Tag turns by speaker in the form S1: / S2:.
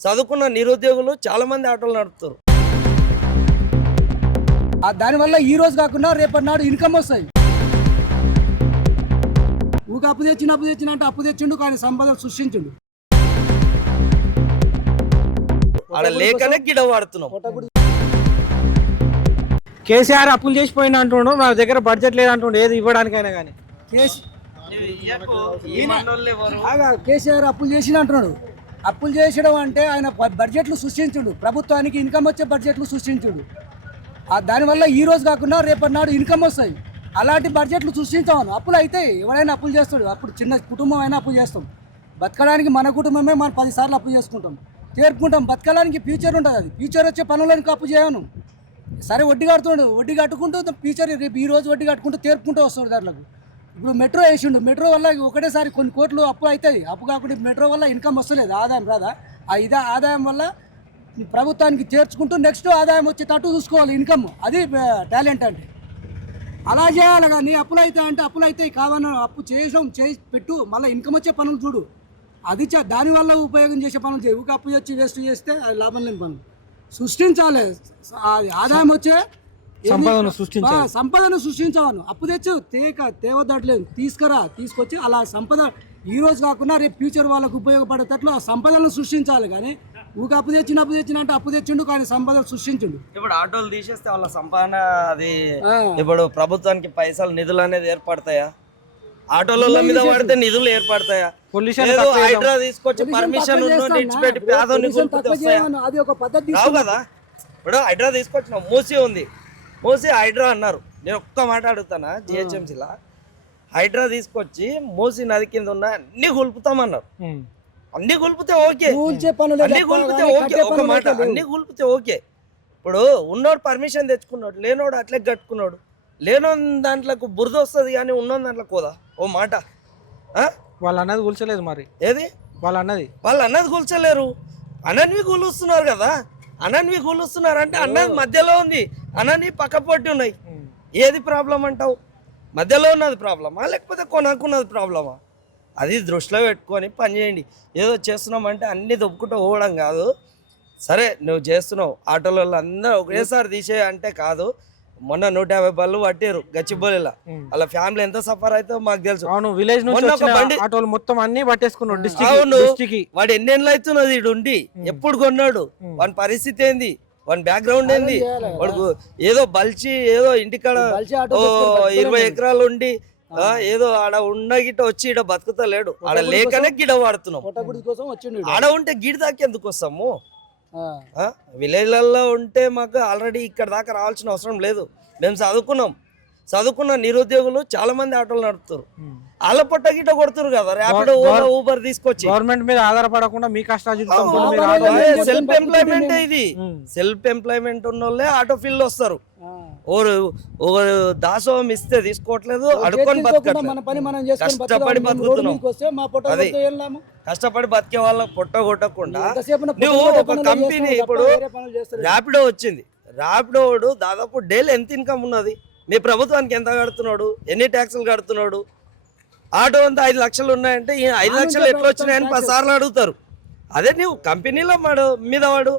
S1: చదువుకున్న నిరుద్యోగులు చాలా మంది ఆటోలు నడుపుతారు.
S2: దానివల్ల ఈ రోజు కాకుండా రేపటి నాడు ఇన్కమ్ వస్తాయి. ఊక అప్పు తెచ్చిన అప్పు తెచ్చిన అంటే అప్పు తెచ్చిండు కానీ సంపద సృష్టించిండు.
S1: ఆడ లేకనే గిడ వాడుతున్నాం.
S3: కేసీఆర్ అప్పులు చేసిపోయిన అంటుండు మా దగ్గర బడ్జెట్ లేదంటుండు ఏది ఇవ్వడానికైనా కానీ.
S2: కేసీఆర్ అప్పులు చేసిన అంటున్నాడు. అప్పులు చేసడం అంటే ఆయన బడ్జెట్లు సృష్టించుడు. ప్రభుత్వానికి ఇన్కమ్ వచ్చే బడ్జెట్లు సృష్టించుడు. దానివల్ల ఈ రోజు కాకుండా రేపటి నాడు ఇన్కమ్ వస్తాయి. అలాంటి బడ్జెట్లు సృష్టించామను. అప్పులు అవుతాయి ఎవరైనా అప్పులు చేస్తాడు. అప్పుడు చిన్న కుటుంబం అయినా అప్పులు చేస్తాం. బతకడానికి మన కుటుంబమే మనం పదిసార్లు అప్పు చేసుకుంటాం. తీర్పుకుంటాం బతకడానికి ఫ్యూచర్ ఉంటుంది అది. ఫ్యూచర్ వచ్చే పనులకు అప్పు చేయను? సరే వడ్డీ కడుతుండు వడ్డీ కట్టుకుంటూ ఫ్యూచర్ రేపు ఈ రోజు వడ్డీ కట్టుకుంటూ తీర్పుకుంటూ వస్తాడు దాంట్లోకి. ఇప్పుడు మెట్రో వేసిండు. మెట్రో వల్ల ఒకటేసారి కొన్ని కోట్లు అప్పు అవుతాయి అప్పు కాకుండా మెట్రో వల్ల ఇన్కమ్ వస్తలేదు ఆదాయం రాదా? ఆ ఇదే ఆదాయం వల్ల ప్రభుత్వానికి చేర్చుకుంటూ నెక్స్ట్ ఆదాయం వచ్చేటట్టు చూసుకోవాలి ఇన్కమ్. అది టాలెంట్ అంటే అలా చేయాలి కానీ అప్పులు అయితే అంటే అప్పులు అయితే కావాలని అప్పు చేసాం చేసి పెట్టు. మళ్ళీ ఇన్కమ్ వచ్చే పనులు చూడు. అది చే దానివల్ల ఉపయోగం చేసే పనులు చేయవు అప్పు వచ్చి వేస్ట్ చేస్తే అది లాభం లేని పనులు. సృష్టించాలి. ఆదాయం వచ్చే
S3: సంపదను సృష్టించాలి.
S2: ఆ, సంపదను సృష్టించవను అప్పు తెచ్చు తేక తేవదట్లేదు తీసుకురా తీసుకొచ్చి అలా సంపద ఈ రోజు కాకుండా రేపు ఫ్యూచర్ వాళ్ళకు ఉపయోగపడేటట్లు ఆ సంపదను సృష్టించాలి. కానీ ఊక అప్పు తెచ్చిన అప్పు తెచ్చిన అంటే అప్పు తెచ్చిండు కానీ సంపద సృష్టించిండు.
S1: ఇప్పుడు ఆటోలు తీసేస్తే వాళ్ళ సంపాదన అది. ఇప్పుడు ప్రభుత్వానికి పైసలు నిధులు అనేది ఏర్పడతాయా? ఆటోల మీద పడితే నిధులు ఏర్పడతాయా? హైడ్రా తీసుకొచ్చి పర్మిషన్ ఇచ్చిపెట్టి.
S2: అది ఒక పద్ధతి
S1: రావు కదా? ఇప్పుడు హైడ్రా తీసుకొచ్చినాం మూసి ఉంది. మూసి హైడ్రా అన్నారు. నేను ఒక్క మాట అడుగుతానా? జిహెచ్ఎంసీలా. హైడ్రా తీసుకొచ్చి మూసి నది కింద ఉన్న అన్ని గుల్పుతామన్నారు.
S3: ఉమ్.
S1: అన్ని గుల్పితే ఓకే. అన్ని
S2: కానీ
S1: ఓకే. ఒక మాట. అన్ని గుల్పితే ఓకే. ఇప్పుడు ఉన్నోడు పర్మిషన్ తెచ్చుకున్నాడు లేనోడు అట్లే కట్టుకున్నాడు. లేనో దాంట్లోకి బురద వస్తుంది కానీ ఉన్న దాంట్లో కోదా ఓ మాట. ఆ?
S3: వాళ్ళు అన్నది కూల్చలేదు మరి.
S1: ఏది?
S3: వాళ్ళు అన్నది.
S1: వాళ్ళు అన్నది కూల్చలేరు. అనన్వి కూలుస్తున్నారు కదా. అనన్వి కూలుస్తున్నారు అంటే అన్నది మధ్యలో ఉంది. అనని పక్క పొట్టి ఉన్నాయి. ఏది ప్రాబ్లం అంటావు? మధ్యలో ఉన్నది ప్రాబ్లమా లేకపోతే కొనుక్కున్నది ప్రాబ్లమా అది దృష్టిలో పెట్టుకొని పని చేయండి. ఏదో చేస్తున్నామంటే అన్ని దొబ్బుకుంటూ పోవడం కాదు. సరే నువ్వు చేస్తున్నావు. ఆటోల అందరూ ఒకేసారి తీసే అంటే కాదు. మొన్న నూట యాభై బళ్ళు పట్టారు గచ్చిబౌలిలా. వాళ్ళ ఫ్యామిలీ ఎంత సఫర్ అవుతుందో మాకు తెలుసు.
S3: అవును విలేజ్ నుంచి ఆటోలు మొత్తం అన్ని పట్టేసుకున్నాడు
S1: అవును. వాడు ఎన్నేళ్ళు అవుతున్నది ఇడు ఉండి? ఎప్పుడు కొన్నాడు? వాని పరిస్థితి ఏంది? వాని బ్యాక్గ్రౌండ్ ఏంది? వాడు ఏదో బల్చి ఏదో ఇంటికాడ. ఇరవై ఎకరాలు ఉండి ఏదో ఆడ ఉన్న గిట్ట వచ్చి ఇడ బతుకుతా లేడు ఆడ లేకనే గిడ వాడుతున్నాం. ఆడ ఉంటే గిడి దాకా ఎందుకు వస్తాము?
S2: ఆ.
S1: విలేజ్లలో ఉంటే మాకు ఆల్రెడీ ఇక్కడ దాకా రావాల్సిన అవసరం లేదు. మేము చదువుకున్నాం. చదువుకున్న నిరుద్యోగులు చాలా మంది ఆటోలు నడుపుతారు. వాళ్ళ పొట్ట గిట్ట కొడుతురు కదా ర్యాపిడో ఓలా ఊబర్ తీసుకొచ్చి.
S3: గవర్నమెంట్ మీద ఆధారపడకుండా మీ. తీసుకొని-
S1: సెల్ఫ్ ఎంప్లాయ్మెంట్ ఇది. సెల్ఫ్ ఎంప్లాయ్మెంట్ ఉన్న వాళ్ళే ఆటో ఫీల్డ్ వస్తారు.
S2: ఆ.
S1: ఓరు ఒకరు దాసోహం ఇస్తే తీసుకోవట్లేదు అడుక్కొని బతకట్లేదు. కష్టపడి బతుకుతున్నాం? కష్టపడి బతికే వాళ్ళ పొట్ట కొట్టకుండా నువ్వు ఒక కంపెనీ ఇప్పుడు. ర్యాపిడో వచ్చింది. ర్యాపిడోడు దాదాపు డైలీ ఎంత ఇన్కమ్ ఉన్నది? మీ ప్రభుత్వానికి ఎంత కడుతున్నాడు? ఎన్ని ట్యాక్సులు కడుతున్నాడు? ఆటో అంతా ఐదు లక్షలు ఉన్నాయంటే ఈ ఐదు లక్షలు ఎట్లా వచ్చినాయని పది సార్లు అడుగుతారు. అదే నువ్వు కంపెనీలో మాడు మీద వాడు.